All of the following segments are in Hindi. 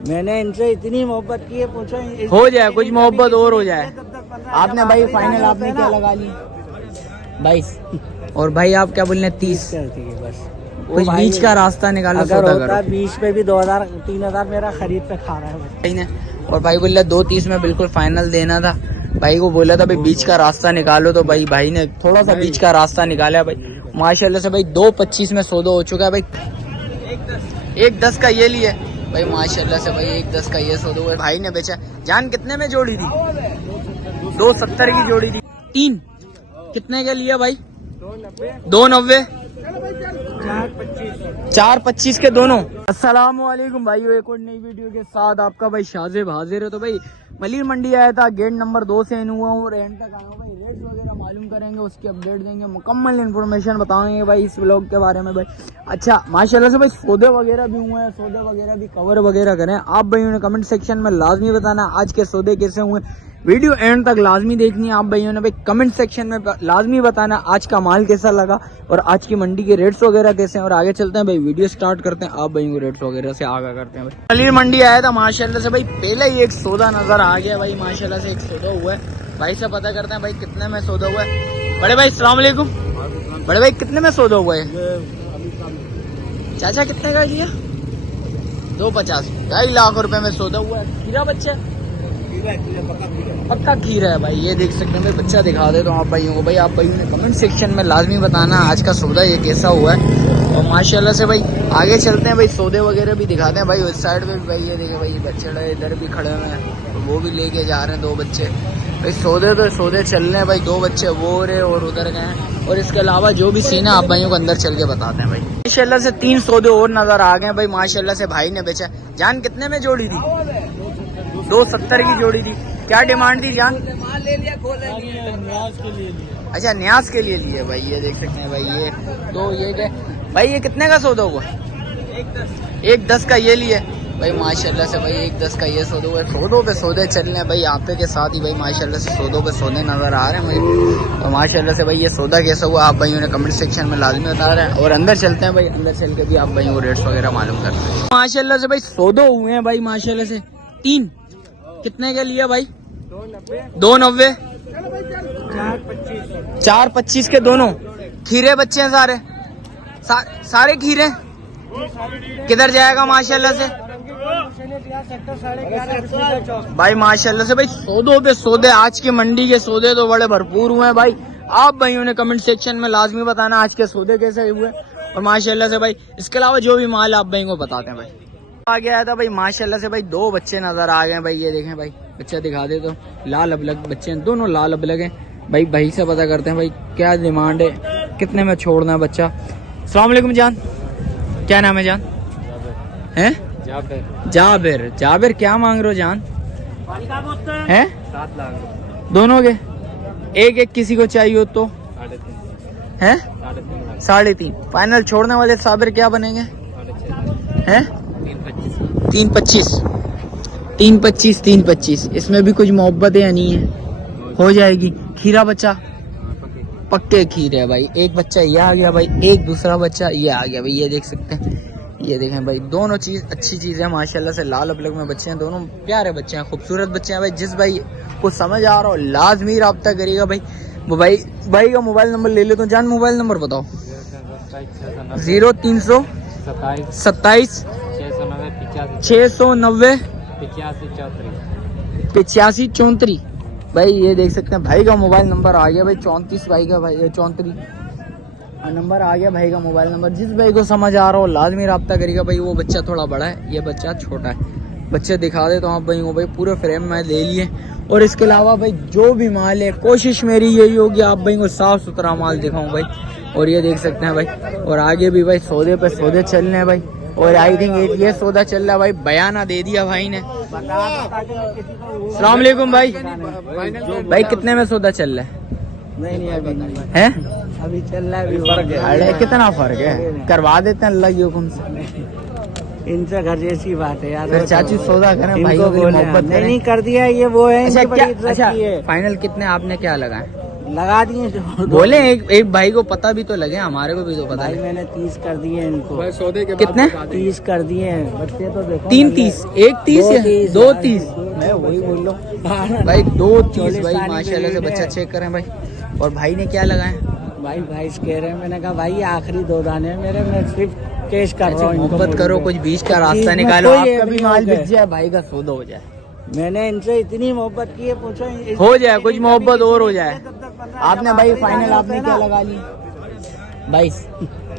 मैंने इनसे इतनी मोहब्बत की है, पूछो हो जाए कुछ मोहब्बत और हो जाए। आपने भाई फाइनल आपने क्या लगा ली? 22। और भाई आप क्या बोल रहे हैं? 30। बस कुछ बीच का रास्ता निकालो, अगर सौदा होता करो। 20 पे भी 2000 3000 मेरा खरीद पे खा रहा है भाई ने और भाई बोला 2:30 में बिल्कुल फाइनल देना था। भाई को बोला था भाई बीच का रास्ता निकालो, तो भाई ने थोड़ा सा बीच का रास्ता निकाला भाई माशाल्लाह से। भाई 2:25 में सौदा हो चुका है भाई। 1:10 का ये लिए भाई माशाल्लाह से। भाई 1:10 का ये सौदा हुआ भाई ने बेचा। जान कितने में जोड़ी थी? 270 की जोड़ी थी। 3 कितने के लिए भाई? 290। 425 के दोनों। अस्सलाम वालेकुम भाइयों, एक और नई वीडियो के साथ आपका भाई शाजिब हाजिर है। तो भाई मलिर मंडी आया था, गेट नंबर 2 से इन हुआ हूँ और एंड तक आया हूँ भाई। रेट वगैरह मालूम करेंगे, उसकी अपडेट देंगे, मुकम्मल इन्फॉर्मेशन बताएंगे भाई इस व्लॉग के बारे में भाई। अच्छा माशाल्लाह से भाई सौदे वगैरह भी हुए हैं, सौदे वगैरह भी कवर वगैरह करें। आप भाइयों ने कमेंट सेक्शन में लाजमी बताना आज के सौदे कैसे हुए। वीडियो एंड तक लाजमी देखनी है आप भाइयों ने भाई। कमेंट सेक्शन में लाजमी बताना आज का माल कैसा लगा और आज की मंडी के रेट्स वगैरह कैसे हैं। और आगे चलते हैं भाई, वीडियो स्टार्ट करते हैं, आप भाइयों को रेट्स वगैरह से आगा करते हैं भाई। मलिर मंडी आया था माशाल्लाह से भाई, पहले ही एक सौदा नजर आ गया भाई माशाल्लाह से। एक सौदा हुआ है भाई से पता करते हैं भाई कितने में सौदा हुआ है। बड़े भाई अस्सलाम वालेकुम। बड़े भाई कितने में सौदा हुआ है? चाचा कितने का लिया? 250। 2.5 लाख रुपए में सौदा हुआ है। खीरा बच्चा पक्का खीरा है भाई, ये देख सकते हैं भाई। बच्चा दिखा दे तो आप भाइयों को भाई। आप भाइयों ने कमेंट सेक्शन में लाजमी बताना आज का सौदा ये कैसा हुआ है। और माशाल्लाह से भाई आगे चलते हैं भाई, सौदे वगैरह भी दिखाते हैं भाई। उस साइड पे भी भाई ये देखे भाई बच्चे इधर भी खड़े हुए हैं, तो वो भी लेके जा रहे हैं 2 बच्चे भाई। सौदे चल रहे हैं भाई। 2 बच्चे वो रहे और उधर गए हैं। और इसके अलावा जो भी सीन है आप भाइयों को अंदर चल के बताते हैं भाई। माशाल्लाह से 3 सौदे और नजर आ गए भाई माशाल्लाह से। भाई ने बेचा। जान कितने में जोड़ी थी? 270 की जोड़ी थी। क्या डिमांड थी जान? अच्छा न्याज के लिए लिए भाई, ये देख सकते हैं भाई। ये तो ये क्या भाई, ये कितने का सौदा हुआ? 1:10 का ये लिए भाई माशाल्लाह से। भाई 1:10 का ये सौदा हुआ। सौदों पे सौदे चल रहे हैं भाई, आपके के साथ ही भाई माशाल्लाह से सौदों पे सौदे नजर आ रहे हैं भाई। और माशाल्लाह से भाई ये सौदा कैसा हुआ आप भाइयों ने कमेंट सेक्शन में लाजमी बता रहे हैं। और अंदर चलते हैं भाई, अंदर चल के भी आप भाइयों को रेट्स वगैरह मालूम करते हैं माशाल्लाह से। भाई सौदे हुए हैं भाई माशाल्लाह से। 3 कितने के लिए भाई? 290। 425 के दोनों। खीरे बच्चे हैं सारे सारे खीरे। किधर जाएगा माशाल्लाह से भाई माशाल्लाह से। भाई सौदों पे सौदे, आज की मंडी के सौदे तो बड़े भरपूर हुए हैं भाई। आप भाइयों ने कमेंट सेक्शन में लाजमी बताना आज के सौदे कैसे हुए। और माशाल्लाह से भाई इसके अलावा जो भी माल आप भाइयों को बताते हैं भाई। आ गया था भाई माशाल्लाह से भाई। 2 बच्चे नजर आ गए भाई, ये देखें भाई। बच्चा दिखा दे तो लाल अबलग बच्चे हैं, दोनों लाल अबलग हैं भाई। भाई से पता करते हैं भाई क्या डिमांड है, कितने में छोड़ना है बच्चा। अस्सलाम वालेकुम जान, क्या नाम है जान? हैं? जाबिर। जाबिर क्या मांग रहे हो जान? हैं? 7 लाख दोनों के? एक किसी को चाहिए हो तो? 3.5 हैं? 3.5 फाइनल छोड़ने वाले साबिर क्या बनेंगे? हैं? 3.25। इसमें भी कुछ मोहब्बत है या नहीं है? हो जाएगी। खीरा बच्चा पक्के खीरे है भाई। एक बच्चा ये आ गया भाई, एक दूसरा बच्चा ये आ गया भाई। ये देख सकते हैं, ये देखें भाई। दोनों चीज अच्छी चीज है माशाल्लाह से। लाल अपलग में बच्चे हैं, दोनों प्यारे बच्चे हैं, खूबसूरत बच्चे हैं भाई। जिस भाई को समझ आ रहा हो लाजमी रब्ता करिएगा भाई। वो भाई का मोबाइल नंबर ले ले तो जान, मोबाइल नंबर बताओ। 0327 690 8534 भाई। ये देख सकते हैं भाई का मोबाइल नंबर आ गया भाई। 34 भाई का भाई 34 नंबर आ गया भाई का मोबाइल नंबर। जिस भाई को समझ आ रहा हो लाजमी रब्ता करेगा भाई। वो बच्चा थोड़ा बड़ा है, ये बच्चा छोटा है। बच्चे दिखा दे तो आप भाई को भाई पूरे फ्रेम में ले लिए। और इसके अलावा भाई जो भी माल है, कोशिश मेरी यही होगी आप भाई को साफ सुथरा माल दिखाऊं भाई। और ये देख सकते हैं भाई। और आगे भी भाई सौदे पे सौदे चल रहे हैं भाई। और आई थिंक ये सौदा चल रहा है भाई, बयाना दे दिया भाई ने। अस्सलाम वालेकुम भाई। भाई कितने में सौदा चल रहा है? नहीं अभी है? अभी चल रहा है। अरे कितना फर्क है, करवा देते हैं अल्लाह के हुक्म से। इनसे घर जैसी बात है यार। फिर चाची सौदा करें भाई, मोहब्बत नहीं कर दिया ये वो है। अच्छा क्या? अच्छा फाइनल कितने आपने क्या लगाए? लगा दिए जो बोले एक भाई को पता भी तो लगे, हमारे को भी तो पता भाई है। मैंने 30 कर दिए इनको। भाई सौदे के कितने? 30 कर दिए हैं बच्चे तो देखो। 3-30, 1-30 या 2-30? मैं वही बोल रहा हूँ भाई 2-30 भाई 40 माशाल्लाह से बच्चा चेक करें भाई। और भाई ने क्या लगाए? भाई कह रहे हैं, मैंने कहा भाई आखिरी 2 दाने हैं मेरे, मैं सिर्फ केश कर रहा हूँ इनको मोहब्बत करो, मुड़ी कुछ पे। बीच का तो रास्ता बीच में निकालो, कोई आपका एक भी नहीं माल हो बिक जाए, भाई का सौदा हो जाए। मैंने इनसे इतनी मोहब्बत की है, पूछो हो जाए, कुछ मोहब्बत और हो जाए। 10-15 आपने भाई फाइनल आपने क्या लगा ली? 22।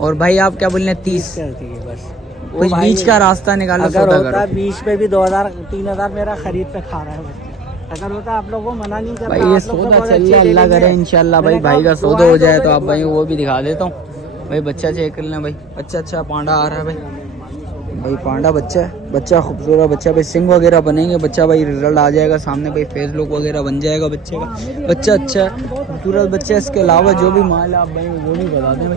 और भाई आप क्या बोल रहे हैं? 30। करती है बस। वो कुछ भाई बीच का रास्ता निकालो, अगर सौदा होता करो। 20 पे भी 2,000-3,000 मेरा खरीद पे खा रहा है बच्चा। अगर होता आप लोगों को मना नहीं करता। भाई ये आप लोग तो सौदा बहुत चल अच्छे रहा, अल्लाह डेली करे में। इंशाल्लाह भाई मैंने भाई का कहा, सौदा हो दुआएं जाए दो तो भाई, आप भाई वो भी दिखा देता हूँ। भाई बच्चा चेक कर लें भाई, अच्छा पांडा आ रहा है भाई। भाई पांडा बच्चा है, बच्चा खूबसूरत बच्चा भाई, सिंग वगैरह बनेंगे बच्चा भाई, रिजल्ट आ जाएगा सामने भाई, फेस लुक वगैरह बन जाएगा बच्चे का। बच्चा अच्छा है, खूबसूरत बच्चा है। इसके अलावा जो भी माल है आप भाई वो नहीं बता दें भाई।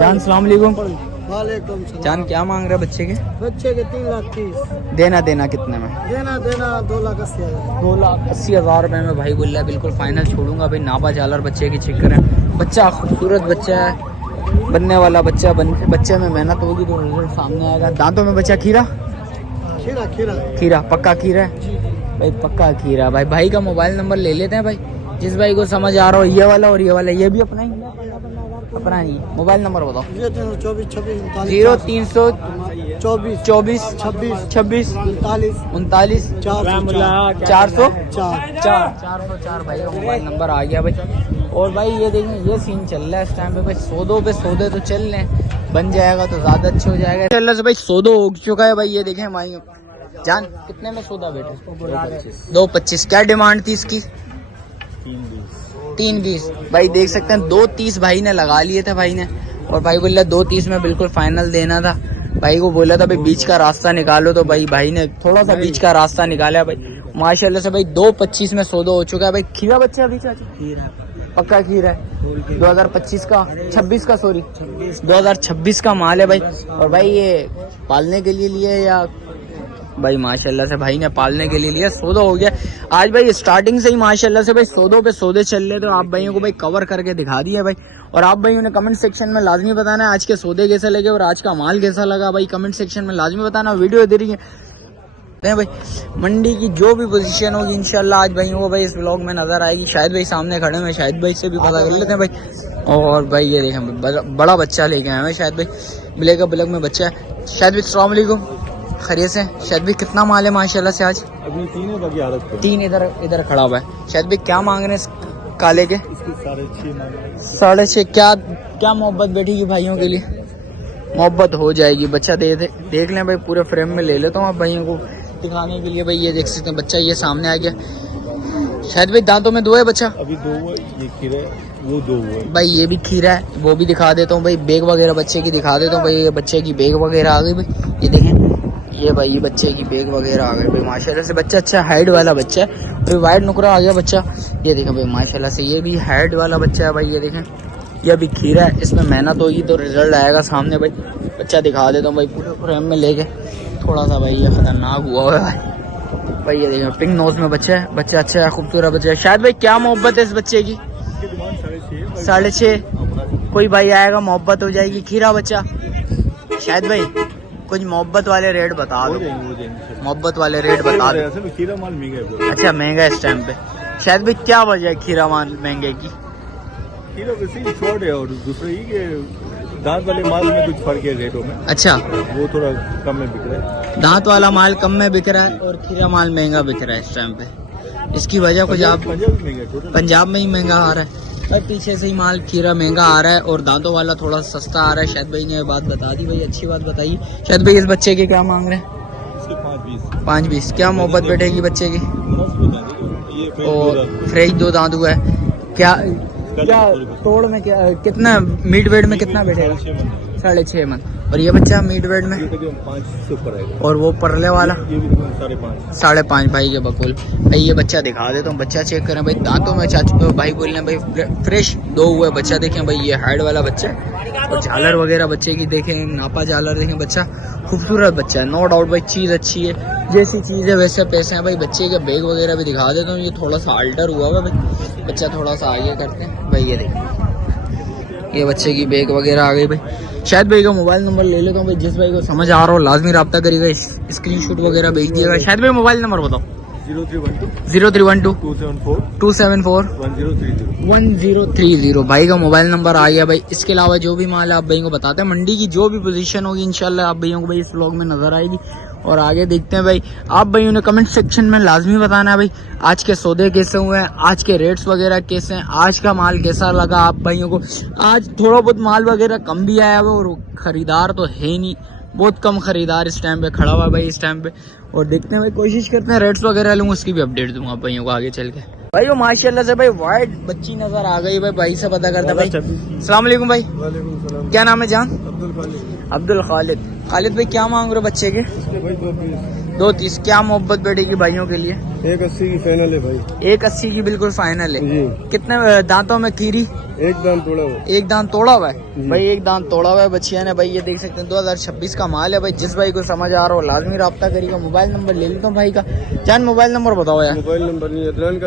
जान सलाम अलैकुम। वालेकुम सलाम। जान क्या मांग रहे बच्चे के? बच्चे के 3,30,000 देना कितने में? देना 2,80,000। 2,80,000 रुपए में भाई बोल रहा है, बिल्कुल फाइनल छोड़ूंगा भाई। नापा चालर बच्चे की चेक करें, बच्चा खूबसूरत बच्चा है, बनने वाला बच्चा। बच्चे में मेहनत होगी तो रिजल्ट सामने आएगा। दांतों में बच्चा खीरा खीरा पक्का खीरा है भाई, पक्का खीरा। भाई का मोबाइल नंबर ले लेते हैं भाई, जिस भाई को समझ आ रहा हो। ये वाला और ये वाला, ये भी अपना ही अपना ही मोबाइल नंबर बताओ। 0324 26 39 404 भाई का मोबाइल नंबर आ गया भाई। और भाई ये देखें, ये सीन चल रहा है इस टाइम पे भाई। सौदे तो चल रहे हैं, बन जाएगा तो ज्यादा अच्छा हो जाएगा इंशाल्लाह से भाई। सौदा हो चुका है भाई, ये देखें भाई। जान कितने में सौदा बेटे? 2,25। क्या डिमांड थी इसकी? 3,20 भाई। देख सकते हैं 2,30 भाई ने लगा लिए थे भाई ने। और भाई बोल रहा 2,30 में बिल्कुल फाइनल देना था। भाई को बोला था भाई बीच का रास्ता निकालो, तो भाई ने थोड़ा सा बीच का रास्ता निकाला भाई माशाल्लाह से भाई। 2,25 में सौदा हो चुका है भाई। खीरा बच्चा अभी चाचा पक्का खीरा है। 2025 का 26 का सॉरी 2026 का माल है भाई। और भाई ये पालने के लिए लिए या भाई माशाल्लाह से भाई ने पालने के लिए लिया। सौदा हो गया आज भाई, स्टार्टिंग से ही माशाल्लाह से भाई सौदों पे सौदे चल रहे। तो आप भाइयों को भाई कवर करके दिखा दिया भाई। और आप भाइयों ने कमेंट सेक्शन में लाजमी बताना है आज के सौदे कैसे लगे और आज का माल कैसा लगा भाई। कमेंट सेक्शन में लाजमी बताना। वीडियो दे रही है भाई, मंडी की जो भी पोजीशन होगी इंशाल्लाह आज भाई वो भाई इस व्लॉग में नजर आएगी। शायद भाई सामने खड़े हैं, शायद भाई से भी पता कर लेते हैं भाई। और भाई ये देखें बड़ा बच्चा लेके आए हैं शायद भाई, ब्लैक में बच्चा है। शायद भाई अस्सलाम वालेकुम, खैरियत से? शायद भाई कितना माल है माशाल्लाह से आज? अभी 3 है, बाकी आदत पे 3 इधर खड़ा हुआ है। शायद भाई क्या मांग रहे हैं इस काले के? 6.5। क्या मोहब्बत बैठेगी भाइयों के लिए? मोहब्बत हो जाएगी। बच्चा देख लें भाई, पूरे फ्रेम में ले लेता हूँ आप भाइयों को दिखाने के लिए भाई। ये देख सकते हैं बच्चा, ये सामने आ गया। शायद भाई दांतों में 2 है बच्चा? अभी 2 है, ये खीरा है, वो 2 है भाई। ये भी खीरा है, वो भी दिखा देता हूँ भाई। बैग वगैरह बच्चे की दिखा देता हूँ भाई। ये बच्चे की बैग वगैरह आ गई भाई, ये देखें। ये भाई ये बच्चे की बैग वगैरह आ गई भाई माशाल्लाह से। बच्चा अच्छा हाइट वाला बच्चा है भाई, वाइट नुकरा आ गया बच्चा। ये देखें भाई माशाल्लाह से, ये भी हाइट वाला बच्चा है भाई। ये देखें, ये अभी खीरा है, इसमें मेहनत होगी तो रिजल्ट आएगा सामने भाई। बच्चा दिखा देता हूँ भाई पूरे फ्रेम में लेके। थोड़ा सा भाई ये खतरनाक हुआ है भाई। ये देखें पिंक नोज में बच्चा है, बच्चा अच्छा है, खूबसूरत बच्चा है। शायद भाई क्या मोहब्बत है इस बच्चे की? 6.5। कोई भाई आएगा मोहब्बत हो जाएगी। खीरा बच्चा शायद भाई कुछ मोहब्बत वाले रेट बता दो, मोहब्बत वाले रेट बता दो। खीरा माल महंगा है। अच्छा महंगा है इस टाइम पे। शायद भाई क्या वजह है खीरा माल महंगे की? खीरा वैसे ही शॉर्ट है, और दूसरा ये कि दांत वाले माल में कुछ फर्क है रेटों में। अच्छा, वो थोड़ा कम में बिक रहा है। दांत वाला माल कम में बिक रहा है और खीरा माल महंगा बिक रहा है इस टाइम पे। इसकी वजह कुछ आप? पंजाब में ही महंगा आ रहा है और पीछे से ही माल खीरा महंगा आ रहा है और दांतों वाला थोड़ा सस्ता आ रहा है। शायद भाई ने बात बता दी भाई, अच्छी बात बताई। शायद भाई इस बच्चे के क्या मांग रहे हैं? 5.20। क्या मोहब्बत बैठेगी बच्चे की? और फ्रेश 2 दांत हुआ है। क्या तोड़ में क्या कितना मीट वेट में कितना बैठेगा? 6.5 मन। और ये बच्चा मीट वेट में ये तकरीबन 5 से ऊपर आएगा। और वो परले वाला ये भी तकरीबन 5.5। 5.5 भाई के बकुल। भाई ये बच्चा दिखा देता हूँ, बच्चा चेक करें भाई, दांतों में चाचू भाई बोल रहे हैं भाई फ्रेश 2 हुए बच्चा। देखें भाई ये हाइड वाला बच्चा है और झालर वगैरह बच्चे की देखें, नापा झालर देखें, बच्चा खूबसूरत बच्चा है, नो डाउट भाई, चीज़ अच्छी है, जैसी चीज़ है वैसे पैसे हैं भाई। बच्चे के बैग वगैरह भी दिखा देता हूँ, ये थोड़ा सा अल्टर हुआ हुआ भाई, बच्चा थोड़ा सा आगे करते हैं भाई। ये देखें ये बच्चे की बैग वगैरह आ गई भाई। शायद भाई का मोबाइल नंबर ले लेता हूँ भाई, जिस भाई को समझ आ रहा हो लाजमी रब्ता करिएगा, स्क्रीनशॉट वगैरह भेज दिएगा। शायद भाई मोबाइल नंबर बताओ। 0312 274 1030 भाई का मोबाइल नंबर आ गया भाई। इसके अलावा जो भी माल आप भाई को बताते हैं, मंडी की जो भी पोजीशन होगी इंशाल्लाह आप भाइयों को भाई इस व्लॉग में नजर आएगी। और आगे देखते हैं भाई, आप भाइयों ने कमेंट सेक्शन में लाजमी बताना है भाई आज के सौदे कैसे हुए हैं, आज के रेट्स वगैरह कैसे हैं, आज का माल कैसा लगा आप भाइयों को। आज थोड़ा बहुत माल वगैरह कम भी आया हुआ और खरीदार तो है ही नहीं, बहुत कम खरीदार इस टाइम पे खड़ा हुआ है भाई इस टाइम पे। और देखते हैं भाई, कोशिश करते हैं रेट्स वगैरह लूँगा, उसकी भी अपडेट दूंगा आप भाइयों को आगे चल के। भाई वो माशाल्लाह से भाई वाइट बच्ची नजर आ गई भाई, भाई से पता करता भाई। अस्सलाम वालेकुम भाई, क्या नाम है जान? अब्दुल खालिद। खालिद भाई क्या मांग रहे हो बच्चे के? 2.30। क्या मोहब्बत बैठेगी भाइयों के लिए? 1.80 की फाइनल है भाई। 1.80 की बिल्कुल फाइनल है। कितने दांतों में कीरी? एक दांत तोड़ा हुआ। एक दांत तोड़ा हुआ है भाई, एक दांत तोड़ा हुआ है बच्चिया ने भाई। ये देख सकते हैं 2026 का माल है भाई। जिस भाई को समझ आ रहा हो लाजमी रब्ता करिएगा। मोबाइल नंबर ले लेता हूँ भाई का। जान मोबाइल नंबर बताओ यार। मोबाइल नंबर नहीं, अदनान का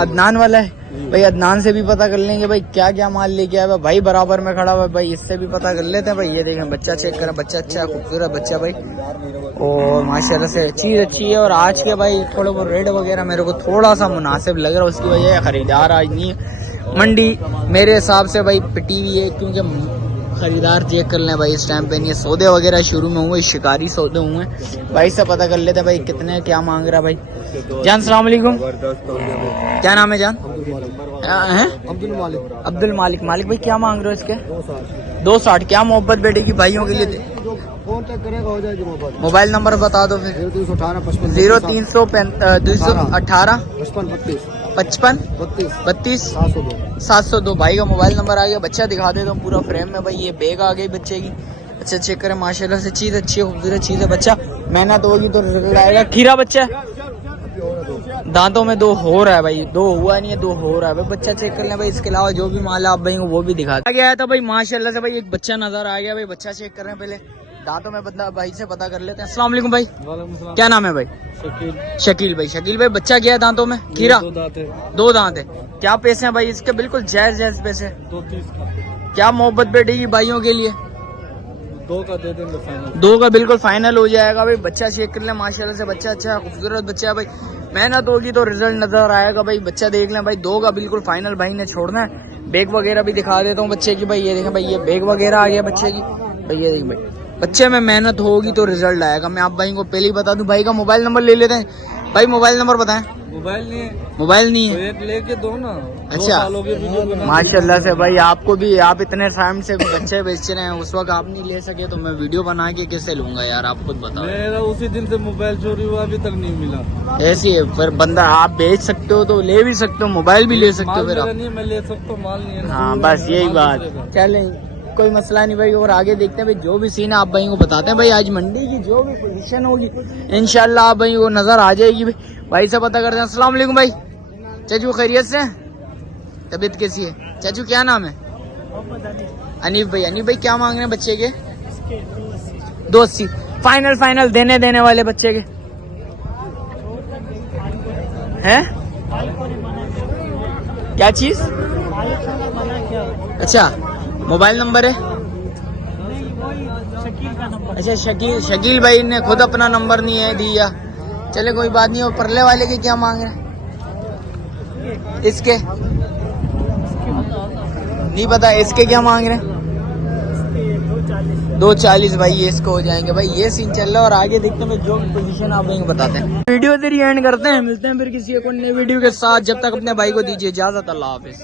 अदनान वाला है भाई, अदनान से भी पता कर लेंगे भाई क्या क्या माल लेके आया भाई। बराबर में खड़ा हुआ है भाई, इससे भी पता कर लेते हैं भाई। ये देखें बच्चा चेक करें, बच्चा अच्छा है, खूबसूरत बच्चा भाई, और माशाल्लाह से चीज़ अच्छी है। और आज के भाई थोड़ा बहुत रेट वगैरह मेरे को थोड़ा सा मुनासिब लग रहा है, उसकी वजह खरीदार आज नहीं है। मंडी मेरे हिसाब से भाई पिटी हुई है, क्योंकि खरीदार चेक कर लें भाई इस टाइम पे नहीं है। सौदे वगैरह शुरू में हुए, शिकारी सौदे हुए भाई से पता कर लेते भाई कितने क्या मांग रहा भाई। जान सलाम वालेकुम, क्या नाम है जान? हैं अब्दुल मालिक। मालिक भाई क्या मांग रहे हो इसके? 260। क्या मोहब्बत बैठेगी भाइयों के लिए? कॉन्टेक्ट करेगा हो जाएगी। मोबाइल नंबर बता दो फिर। 0318 55 32 702 भाई का मोबाइल नंबर आ गया। बच्चा दिखा देता हूँ पूरा फ्रेम में भाई। ये बैग आ गई बच्चे की, अच्छा चेक करें माशाल्लाह से, चीज अच्छी है, खूबसूरत चीज है। बच्चा मेहनत होगी तो रिजल्ट आएगा। खीरा बच्चा है, दांतों में 2 हो रहा है भाई, 2 हुआ नहीं है, 2 हो रहा है भाई। बच्चा चेक कर लें भाई। इसके अलावा जो भी माल आप भाई वो भी दिखा गया था भाई माशाल्लाह से भाई। एक बच्चा नजर आ गया भाई, बच्चा चेक कर रहे हैं पहले, दांतों में बंदा भाई से पता कर लेते हैं। अस्सलाम वालेकुम भाई, क्या नाम है भाई? शकील भाई। शकील भाई बच्चा क्या है दांतों में? खीरा 2 दांत है। क्या पैसे हैं भाई इसके? बिल्कुल जायज पैसे। 2.30 का। क्या मोहब्बत बैठेगी भाइयों के लिए? 2 का दे देंगे फाइनल। 2 का बिल्कुल फाइनल हो जाएगा भाई। बच्चा चेक कर ले माशाल्लाह से, बच्चा अच्छा है, खूबसूरत बच्चा है भाई। मेहनत होगी तो रिजल्ट नजर आएगा भाई। बच्चा देख लें भाई, 2 का बिल्कुल फाइनल भाई ने छोड़ना है। बैग वगैरह भी दिखा देता हूँ बच्चे की भाई। ये देखें भाई, ये बैग वगैरह आ गया बच्चे की भाई। ये देखें भाई, बच्चे में मेहनत होगी तो रिजल्ट आएगा। मैं आप भाई को पहले ही बता दूं, भाई का मोबाइल नंबर ले लेते हैं भाई। मोबाइल नंबर बताएं। मोबाइल नहीं है। मोबाइल नहीं है तो एक लेके दो ना। अच्छा माशाल्लाह से भाई, आपको भी, आप इतने टाइम से बच्चे बेच रहे हैं, उस वक्त आप नहीं ले सके तो मैं वीडियो बना के कैसे लूंगा यार, आप खुद बताओ। मेरा उसी दिन से मोबाइल चोरी हुआ, अभी तक नहीं मिला। ऐसी है पर बंदा, आप बेच सकते हो तो ले भी सकते हो, मोबाइल भी ले सकते हो फिर आप। नहीं, मैं ले सकता हूँ, माल नहीं है। हाँ बस यही बात, चले कोई मसला नहीं भाई। और आगे देखते हैं भाई, जो भी सीन है आप भाई को बताते हैं भाई। आज मंडी की जो भी पोजीशन होगी इंशाल्लाह आप भाई को नजर आ जाएगी भाई। भाई से पता करते हैं। अस्सलाम वालेकुम भाई, चाचू खैरियत से? तबीयत कैसी है चाचू? क्या नाम है? अनीफ भाई। अनीफ भाई क्या मांग रहे हैं बच्चे के? 280। फाइनल देने वाले बच्चे के हैं? क्या चीज? अच्छा मोबाइल नंबर है? अच्छा शकील भाई ने खुद अपना नंबर नहीं है दिया। चले कोई बात नहीं। और परले वाले के क्या मांग रहे हैं? इसके नहीं पता, इसके क्या मांग रहे हैं? 240 भाई, ये इसको हो जाएंगे भाई। ये सीन चल रहा है और आगे देखते हैं जो पोजीशन आप भाई बताते हैं। वीडियो इधर ही एंड करते हैं, मिलते हैं फिर किसी एक नई वीडियो के साथ। जब तक अपने भाई को दीजिए इजाजत, अल्लाह हाफिज।